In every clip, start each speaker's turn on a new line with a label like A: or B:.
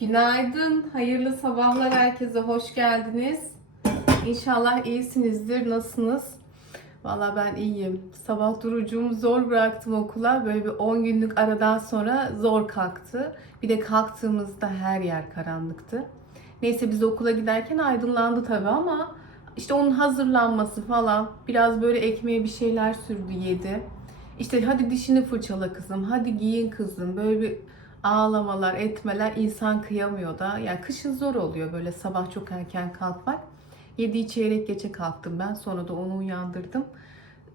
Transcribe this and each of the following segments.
A: Günaydın, hayırlı sabahlar herkese, hoş geldiniz. İnşallah iyisinizdir, nasılsınız? Valla ben iyiyim. Sabah durucuğumu zor bıraktım okula. Böyle bir 10 günlük aradan sonra zor kalktı. Bir de kalktığımızda her yer karanlıktı. Neyse biz okula giderken aydınlandı tabii ama işte onun hazırlanması falan biraz böyle ekmeğe bir şeyler sürdü yedi. İşte hadi dişini fırçala kızım, hadi giyin kızım. Böyle bir ağlamalar, etmeler insan kıyamıyor da. Yani kışın zor oluyor böyle sabah çok erken kalkmak. 7 çeyrek geçe kalktım ben. Sonra da onu uyandırdım.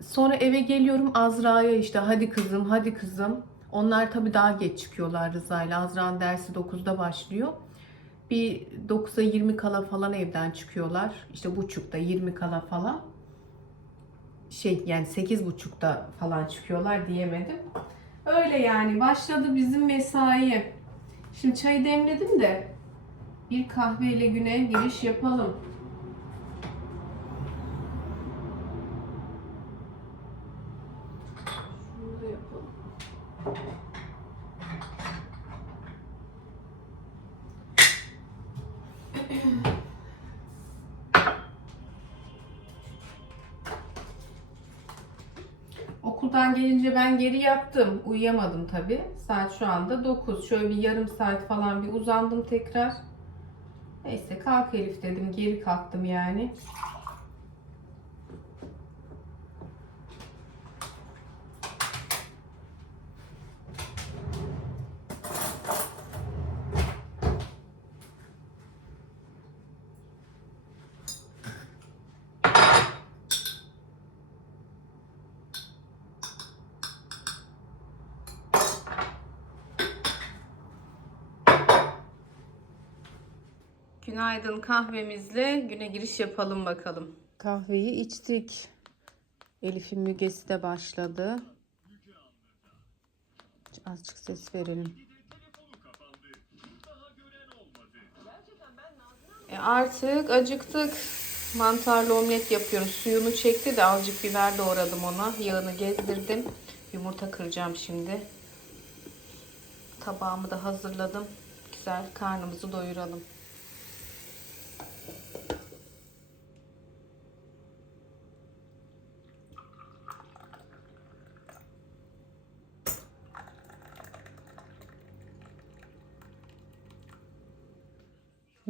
A: Sonra eve geliyorum Azra'ya işte hadi kızım, hadi kızım. Onlar tabii daha geç çıkıyorlar Rıza'yla. Azra'nın dersi 9'da başlıyor. Bir 9'a 20 kala falan evden çıkıyorlar. İşte buçukta 20 kala falan. Şey yani 8 buçukta falan çıkıyorlar diyemedim. Öyle yani başladı bizim mesai. Şimdi çayı demledim de bir kahveyle güne giriş yapalım. Okuldan gelince ben geri yattım. Uyuyamadım tabi. Saat şu anda 9. Şöyle bir yarım saat falan bir uzandım tekrar. Neyse kalk Elif dedim. Geri kalktım yani. Günaydın kahvemizle güne giriş yapalım bakalım. Kahveyi içtik. Elif'in mügesi de başladı. Azıcık ses verelim. E artık acıktık. Mantarlı omlet yapıyorum. Suyunu çekti de azıcık biber doğradım ona. Yağını gezdirdim. Yumurta kıracağım şimdi. Tabağımı da hazırladım. Güzel karnımızı doyuralım.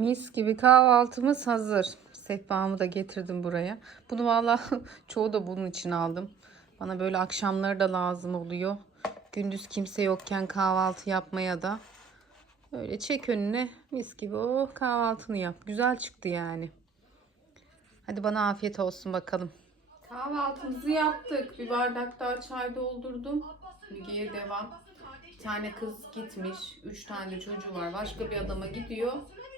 A: Mis gibi kahvaltımız hazır. Sehpamı da getirdim buraya. Bunu valla çoğu da bunun için aldım. Bana böyle akşamları da lazım oluyor. Gündüz kimse yokken kahvaltı yapmaya da. Öyle çek önüne mis gibi o kahvaltını yap. Güzel çıktı yani. Hadi bana afiyet olsun bakalım. Kahvaltımızı yaptık. Bir bardak daha çay doldurdum. Müge'ye devam. Bir tane kız gitmiş. Üç tane çocuğu var. Başka bir adama gidiyor.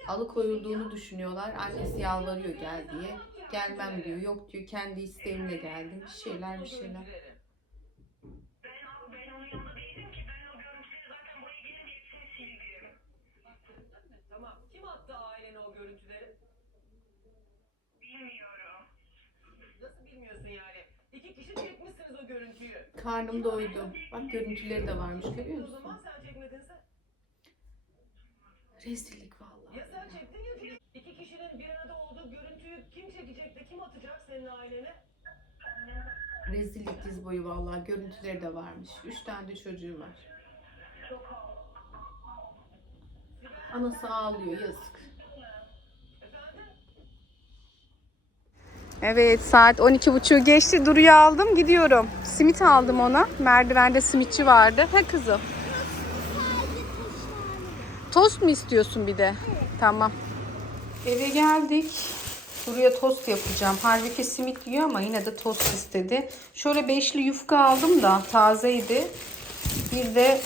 A: Alıkoyulduğunu düşünüyorlar. Annesi yalvarıyor gel diye. Gelmem diyor. Yok diyor kendi isteğimle geldim. Bir şeyler bir şeyler. Ben, ben onun yanında değildim ki. Ben o görüntüleri zaten buraya gelince hepsini sildim. Tamam. Kim attı ailene o görüntüleri?
B: Bilmiyorum.
A: Nasıl bilmiyorsun yani? İki kişi çekmişsiniz o görüntüyü. Karnım doydu. Bak görüntüleri de varmış görüyor musun? Rezillik vallahi. Ya sen çektin ya. İki kişinin bir arada olduğu görüntüyü kim çekecek de kim atacak senin ailene? Rezillik diz boyu vallahi. Görüntüleri de varmış. Üç tane de çocuğu var. Anası ağlıyor yazık. Evet saat 12.30 geçti. Duru'yu aldım gidiyorum. Simit aldım ona. Merdivende simitçi vardı. He kızım. Tost mu istiyorsun bir de? Tamam. Eve geldik. Duru'ya tost yapacağım. Halbuki simit yiyor ama yine de tost istedi. Şöyle beşli yufka aldım da tazeydi. Bir de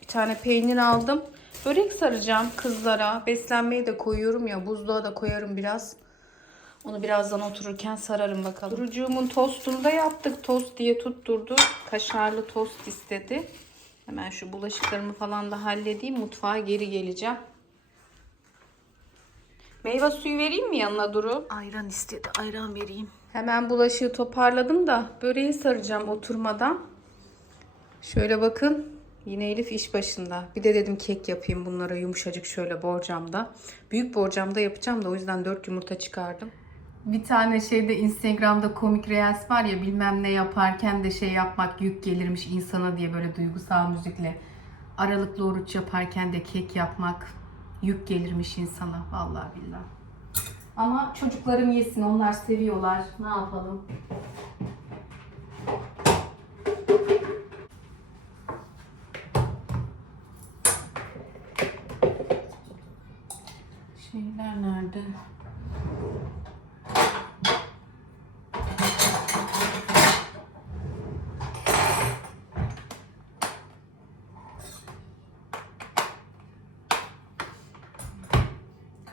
A: bir tane peynir aldım. Börek saracağım kızlara. Beslenmeyi de koyuyorum ya. Buzluğa da koyarım biraz. Onu birazdan otururken sararım bakalım. Durucuğumun tostunu da yaptık. Tost diye tutturdu. Kaşarlı tost istedi. Hemen şu bulaşıklarımı falan da halledeyim. Mutfağa geri geleceğim. Meyve suyu vereyim mi yanına Duru? Ayran istedi. Ayran vereyim. Hemen bulaşığı toparladım da böreği saracağım oturmadan. Şöyle bakın. Yine Elif iş başında. Bir de dedim kek yapayım bunlara yumuşacık şöyle borcamda. Büyük borcamda yapacağım da o yüzden 4 yumurta çıkardım. Bir tane şeyde Instagram'da komik reels var ya bilmem ne yaparken de şey yapmak yük gelirmiş insana diye böyle duygusal müzikle. Aralıklı oruç yaparken de kek yapmak yük gelirmiş insana. Vallahi billahi. Ama çocuklarım yesin onlar seviyorlar. Ne yapalım? Şeyler nerede?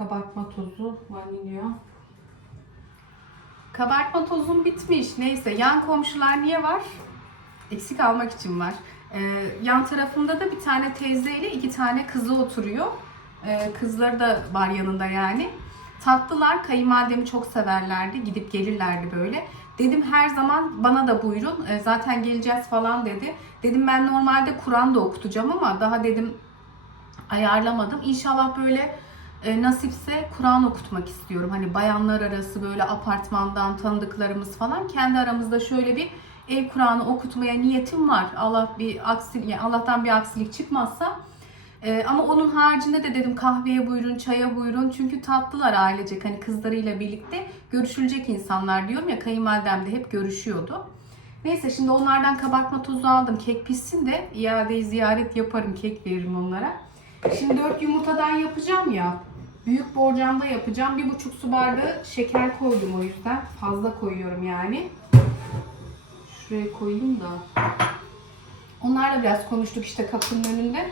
A: Kabartma tozu, vanilya. Kabartma tozum bitmiş. Neyse yan komşular niye var? Eksik almak için var. Ee, yan tarafında da bir tane teyzeyle iki tane kızı oturuyor. Ee, kızları da var yanında yani. Tatlılar kayınvalidemi çok severlerdi. Gidip gelirlerdi böyle. Dedim her zaman bana da buyurun. Ee, zaten geleceğiz falan dedi. Dedim ben normalde Kur'an da okutacağım ama daha dedim ayarlamadım. İnşallah böyle e, nasipse Kur'an okutmak istiyorum. Hani bayanlar arası böyle apartmandan tanıdıklarımız falan kendi aramızda şöyle bir ev Kur'an'ı okutmaya niyetim var. Allah bir aksilik yani Allah'tan bir aksilik çıkmazsa. E, ama onun haricinde de dedim kahveye buyurun, çaya buyurun. Çünkü tatlılar ailecek hani kızlarıyla birlikte görüşülecek insanlar diyorum ya kayınvalidem de hep görüşüyordu. Neyse şimdi onlardan kabartma tozu aldım. Kek pişsin de iadeyi ziyaret yaparım. Kek veririm onlara. Şimdi 4 yumurtadan yapacağım ya. Büyük borcamda yapacağım. Bir buçuk su bardağı şeker koydum o yüzden. Fazla koyuyorum yani. Şuraya koyayım da. Onlarla biraz konuştuk işte kapının önünde.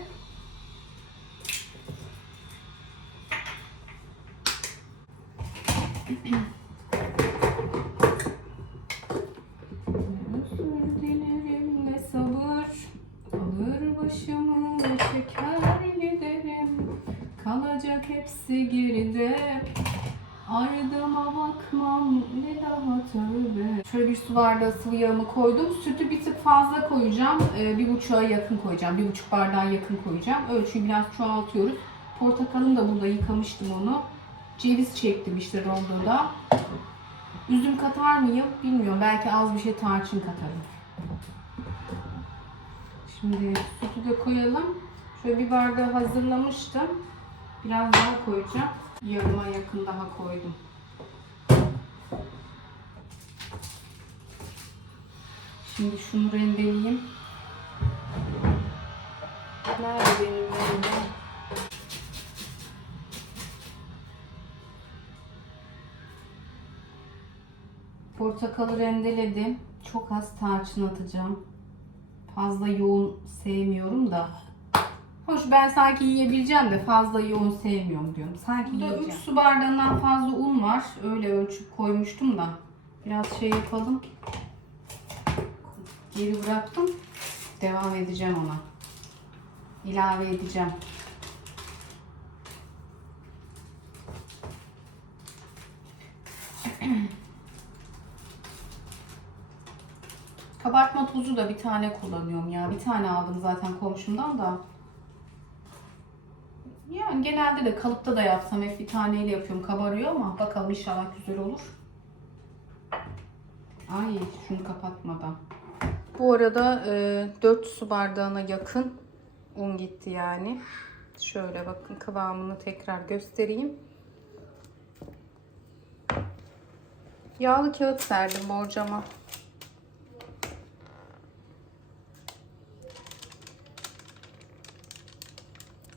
A: Şöyle bir su bardağı sıvı yağımı koydum. Sütü bir tık fazla koyacağım. Ee, bir buçuğa yakın koyacağım. Bir buçuk bardağa yakın koyacağım. Ölçüyü biraz çoğaltıyoruz. Portakalını da burada yıkamıştım onu. Ceviz çektim işte rondoda. Üzüm katar mıyım bilmiyorum. Belki az bir şey tarçın katarım. Şimdi sütü de koyalım. Şöyle bir bardağı hazırlamıştım. Biraz daha koyacağım. Yarıma yakın daha koydum. Şimdi şunu rendeleyeyim. Nerede benim rendem? Portakalı rendeledim. Çok az tarçın atacağım. Fazla yoğun sevmiyorum da. Hoş ben sanki yiyebileceğim de fazla yoğun sevmiyorum diyorum. Sanki Burada 3 su bardağından fazla un var. Öyle ölçüp koymuştum da. Biraz şey yapalım. Geri bıraktım. Devam edeceğim ona. İlave edeceğim. Kabartma tozu da bir tane kullanıyorum ya. Bir tane aldım zaten komşumdan da. Yani genelde de kalıpta da yapsam hep bir taneyle yapıyorum. Kabarıyor ama bakalım inşallah güzel olur. Ay şunu kapatmadan. Bu arada e, 4 su bardağına yakın un gitti yani. Şöyle bakın kıvamını tekrar göstereyim. Yağlı kağıt serdim borcama.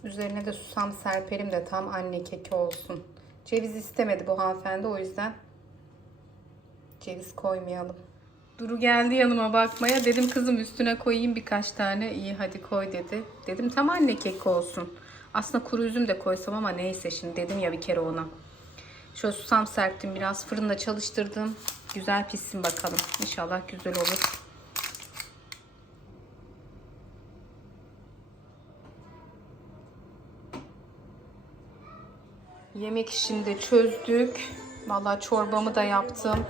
A: Üzerine de susam serpelim de tam anne keki olsun. Ceviz istemedi bu hanımefendi o yüzden ceviz koymayalım. Duru geldi yanıma bakmaya. Dedim kızım üstüne koyayım birkaç tane. İyi hadi koy dedi. Dedim tam anne keki olsun. Aslında kuru üzüm de koysam ama neyse şimdi dedim ya bir kere ona. Şöyle susam serptim biraz fırında çalıştırdım. Güzel pişsin bakalım. İnşallah güzel olur. Yemek işini de çözdük. Vallahi çorbamı da yaptım.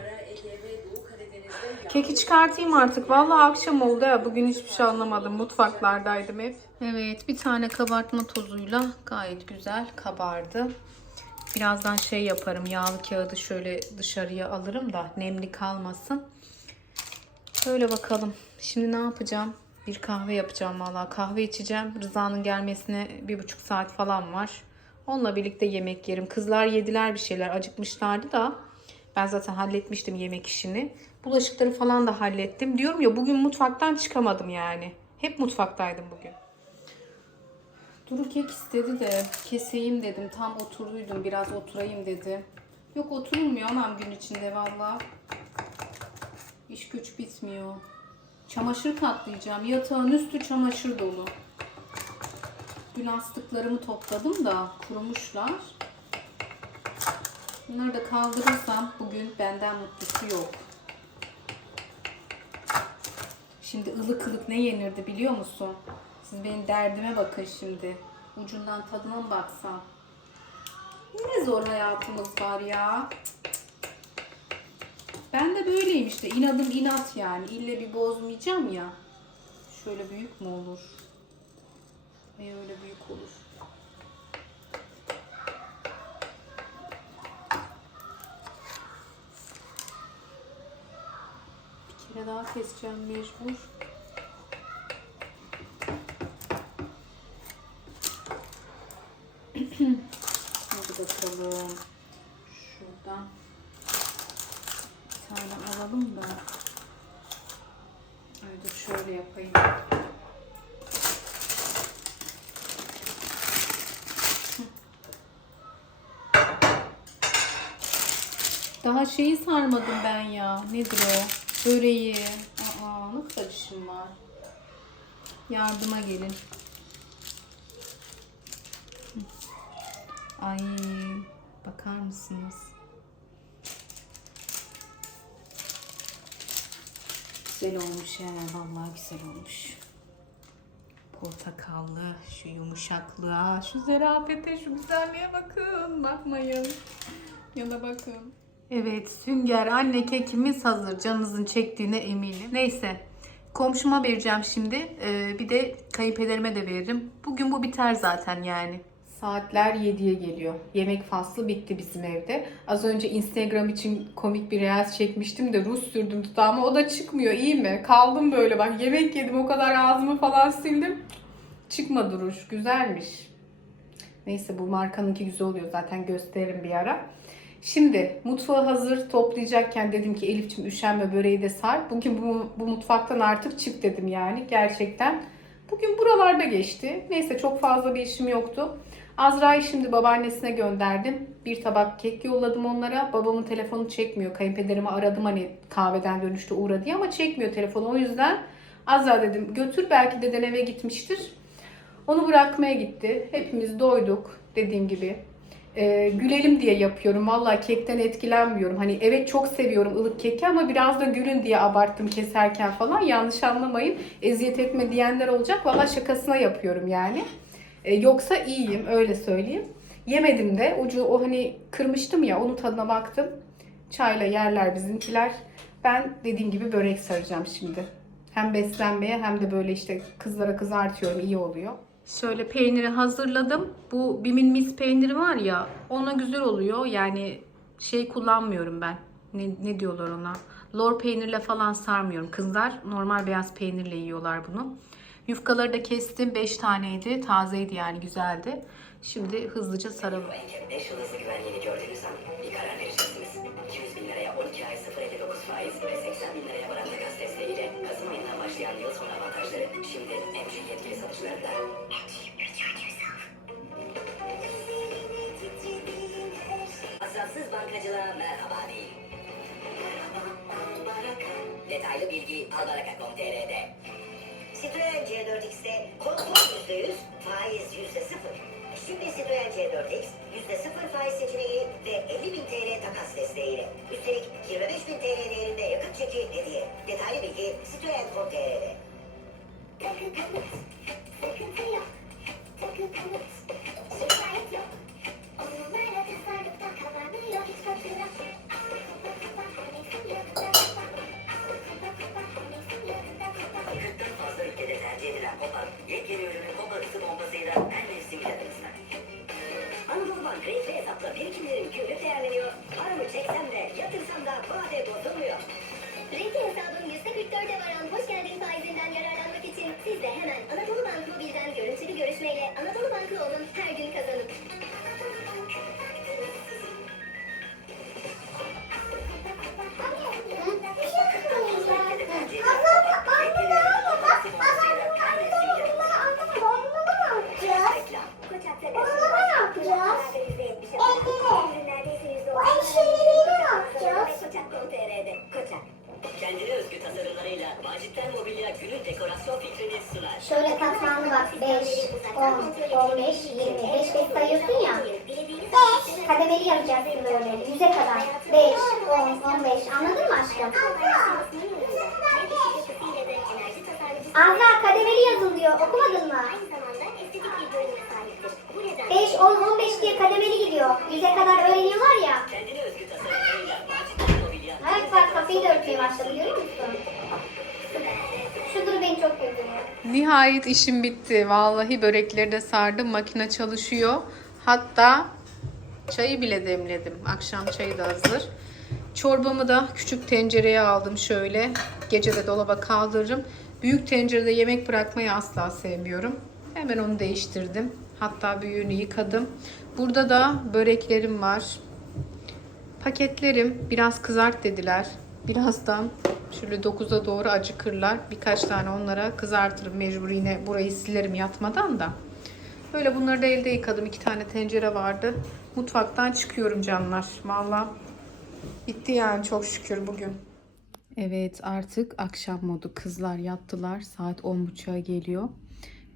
A: Keki çıkartayım artık. Vallahi akşam oldu ya. Bugün hiçbir şey anlamadım. Mutfaklardaydım hep. Evet bir tane kabartma tozuyla gayet güzel kabardı. Birazdan şey yaparım. Yağlı kağıdı şöyle dışarıya alırım da nemli kalmasın. Böyle bakalım. Şimdi ne yapacağım? Bir kahve yapacağım valla. Kahve içeceğim. Rıza'nın gelmesine bir buçuk saat falan var. Onunla birlikte yemek yerim. Kızlar yediler bir şeyler. Acıkmışlardı da. Ben zaten halletmiştim yemek işini. Bulaşıkları falan da hallettim. Diyorum ya bugün mutfaktan çıkamadım yani. Hep mutfaktaydım bugün. Duru kek istedi de keseyim dedim. Tam oturduydum. Biraz oturayım dedi. Yok oturulmuyor anam gün içinde valla. İş güç bitmiyor. Çamaşır katlayacağım. Yatağın üstü çamaşır dolu. Dün astıklarımı topladım da kurumuşlar. Bunları da kaldırırsam bugün benden mutlusu yok. Şimdi ılık ılık ne yenirdi biliyor musun? Siz benim derdime bakın şimdi. Ucundan tadına mı baksam? Ne zor hayatımız var ya. Ben de böyleyim işte. İnadım inat yani. İlle bir bozmayacağım ya. Şöyle büyük mü olur? Ve öyle büyük olur. Kere daha keseceğim mecbur. Hadi bakalım. Şuradan bir tane alalım da. Dur şöyle yapayım. Daha şeyi sarmadım ben ya. Nedir o? Böreği. Aa ne kadar işim var. Yardıma gelin. Ay bakar mısınız? Güzel olmuş he. Vallahi güzel olmuş. Portakallı, şu yumuşaklığa, şu zerafete, şu güzelliğe bakın. Bakmayın. Ya da bakın. Evet, sünger anne kekimiz hazır. Canınızın çektiğine eminim. Neyse. Komşuma vereceğim şimdi. Ee, bir de kayınpederime de veririm. Bugün bu biter zaten yani. Saatler 7'ye geliyor. Yemek faslı bitti bizim evde. Az önce Instagram için komik bir reels çekmiştim de Rus sürdüm dudağıma. O da çıkmıyor. İyi mi? Kaldım böyle bak. Yemek yedim. O kadar ağzımı falan sildim. Çıkma duruş. Güzelmiş. Neyse bu markanınki güzel oluyor. Zaten gösteririm bir ara. Şimdi mutfağı hazır toplayacakken dedim ki Elif'ciğim üşenme böreği de sar. Bugün bu, bu mutfaktan artık çık dedim yani gerçekten. Bugün buralarda geçti. Neyse çok fazla bir işim yoktu. Azra'yı şimdi babaannesine gönderdim. Bir tabak kek yolladım onlara. Babamın telefonu çekmiyor. Kayınpederimi aradım hani kahveden dönüşte uğra diye ama çekmiyor telefonu. O yüzden Azra dedim götür belki deden eve gitmiştir. Onu bırakmaya gitti. Hepimiz doyduk dediğim gibi. Ee, gülelim diye yapıyorum. Vallahi kekten etkilenmiyorum. Hani evet çok seviyorum ılık keki ama biraz da gülün diye abarttım keserken falan. Yanlış anlamayın. Eziyet etme diyenler olacak. Vallahi şakasına yapıyorum yani. Ee, yoksa iyiyim öyle söyleyeyim. Yemedim de ucu o hani kırmıştım ya onun tadına baktım. Çayla yerler bizimkiler. Ben dediğim gibi börek saracağım şimdi. Hem beslenmeye hem de böyle işte kızlara kızartıyorum iyi oluyor. Şöyle peyniri hazırladım. Bu Bim'in mis peyniri var ya ona güzel oluyor. Yani şey kullanmıyorum ben. Ne, ne diyorlar ona? Lor peynirle falan sarmıyorum. Kızlar normal beyaz peynirle yiyorlar bunu. Yufkaları da kestim. 5 taneydi. Tazeydi yani güzeldi. Şimdi hızlıca saralım. Enket 5 yıldızlı bankacılığa merhaba değil. Detaylı bilgi albaraka.com.tr'de. Citroen C4X'te kontrol %100, faiz %0. Şimdi Citroen C4X %0 faiz seçeneği ve 50 bin TL takas desteğiyle. Üstelik 25 bin TL değerinde yakıt çeki hediye. Detaylı bilgi Citroen.com.tr'de. de hemen Anadolu Bank Mobil'den görüntülü görüşmeyle Anadolu Bank'ı olun her okumadın mı? 5, 10, 15 diye kademeli gidiyor. Yüze kadar öğreniyorlar ya. Kendine özgü tasarımlarıyla Macitler Mobilya Evet bak kafayı da örtmeye başladı görüyor musun? Şu beni çok güldürüyor. Nihayet işim bitti. Vallahi börekleri de sardım. Makine çalışıyor. Hatta çayı bile demledim. Akşam çayı da hazır. Çorbamı da küçük tencereye aldım şöyle. Gece de dolaba kaldırırım. Büyük tencerede yemek bırakmayı asla sevmiyorum. Hemen onu değiştirdim. Hatta büyüğünü yıkadım. Burada da böreklerim var. Paketlerim biraz kızart dediler. Birazdan şöyle 9'a doğru acıkırlar. Birkaç tane onlara kızartırım mecbur yine burayı silerim yatmadan da. Böyle bunları da elde yıkadım. İki tane tencere vardı. Mutfaktan çıkıyorum canlar. Valla bitti yani çok şükür bugün. Evet artık akşam modu. Kızlar yattılar. Saat 10.30'a geliyor.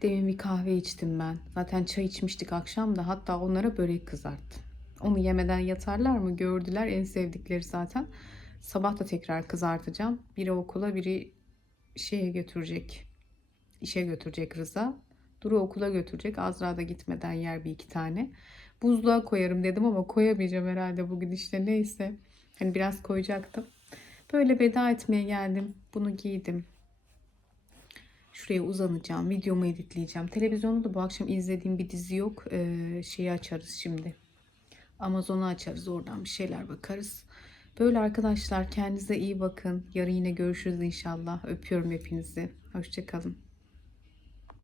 A: Demin bir kahve içtim ben. Zaten çay içmiştik akşam da. Hatta onlara börek kızarttım. Onu yemeden yatarlar mı? Gördüler en sevdikleri zaten. Sabah da tekrar kızartacağım. Biri okula biri şeye götürecek. İşe götürecek Rıza. Duru okula götürecek. Azra da gitmeden yer bir iki tane. Buzluğa koyarım dedim ama koyamayacağım herhalde bugün işte neyse. Hani biraz koyacaktım. Böyle veda etmeye geldim. Bunu giydim. Şuraya uzanacağım. Videomu editleyeceğim. Televizyonda da bu akşam izlediğim bir dizi yok. Ee, şeyi açarız şimdi. Amazon'u açarız. Oradan bir şeyler bakarız. Böyle arkadaşlar kendinize iyi bakın. Yarın yine görüşürüz inşallah. Öpüyorum hepinizi. Hoşçakalın.